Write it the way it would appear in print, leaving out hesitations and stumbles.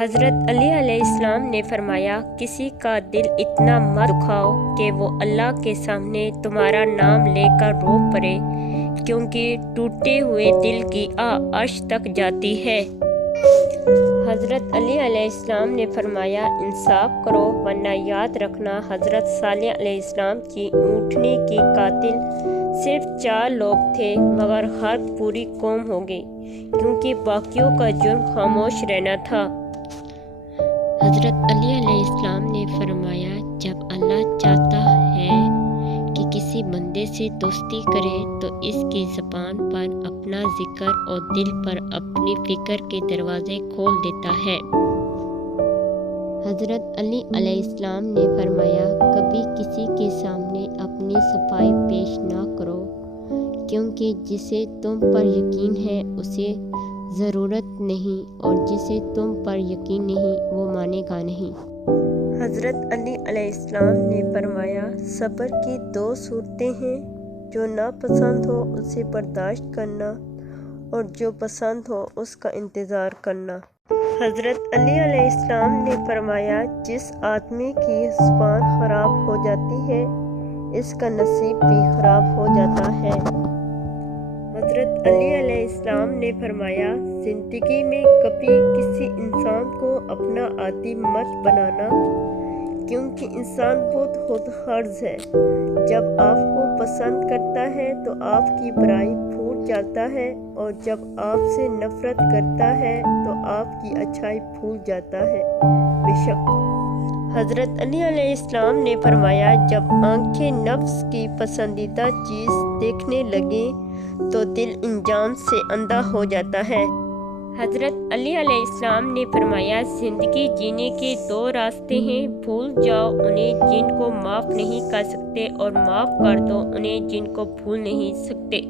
حضرت علی علیہ السلام نے فرمایا، کسی کا دل اتنا مت دکھاؤ کہ وہ اللہ کے سامنے تمہارا نام لے کر رو پڑے، کیونکہ ٹوٹے ہوئے دل کی آہ عرش تک جاتی ہے۔ حضرت علی علیہ السلام نے فرمایا، انصاف کرو، ورنہ یاد رکھنا حضرت صالح علیہ السلام کی اونٹنی کی قاتل صرف 4 لوگ تھے، مگر غرق پوری قوم ہو گئی، کیونکہ باقیوں کا جرم خاموش رہنا تھا۔ حضرت علی علیہ السلام نے فرمایا، جب اللہ چاہتا ہے کہ کسی بندے سے دوستی کرے تو اس کی زبان پر اپنا ذکر اور دل پر اپنی فکر کے دروازے کھول دیتا ہے۔ حضرت علی علیہ السلام نے فرمایا، کبھی کسی کے سامنے اپنی صفائی پیش نہ کرو، کیونکہ جسے تم پر یقین ہے اسے ضرورت نہیں، اور جسے تم پر یقین نہیں وہ مانے گا نہیں۔ حضرت علی علیہ السلام نے فرمایا، صبر کی 2 صورتیں ہیں، جو ناپسند ہو اسے برداشت کرنا، اور جو پسند ہو اس کا انتظار کرنا۔ حضرت علی علیہ السلام نے فرمایا، جس آدمی کی زبان خراب ہو جاتی ہے اس کا نصیب بھی خراب ہو جاتا ہے۔ حضرت علی علیہ السلام نے فرمایا، زندگی میں کبھی کسی انسان کو اپنا عادی مت بنانا، کیونکہ انسان بہت خود غرض ہے۔ جب آپ کو پسند کرتا ہے تو آپ کی برائی پھوٹ جاتا ہے، اور جب آپ سے نفرت کرتا ہے تو آپ کی اچھائی بھول جاتا ہے۔ بے شک حضرت علی علیہ السلام نے فرمایا، جب آنکھیں نفس کی پسندیدہ چیز دیکھنے لگیں تو دل انجام سے اندھا ہو جاتا ہے۔ حضرت علی علیہ السلام نے فرمایا، زندگی جینے کے 2 راستے ہیں، بھول جاؤ انہیں جن کو معاف نہیں کر سکتے، اور معاف کر دو انہیں جن کو بھول نہیں سکتے۔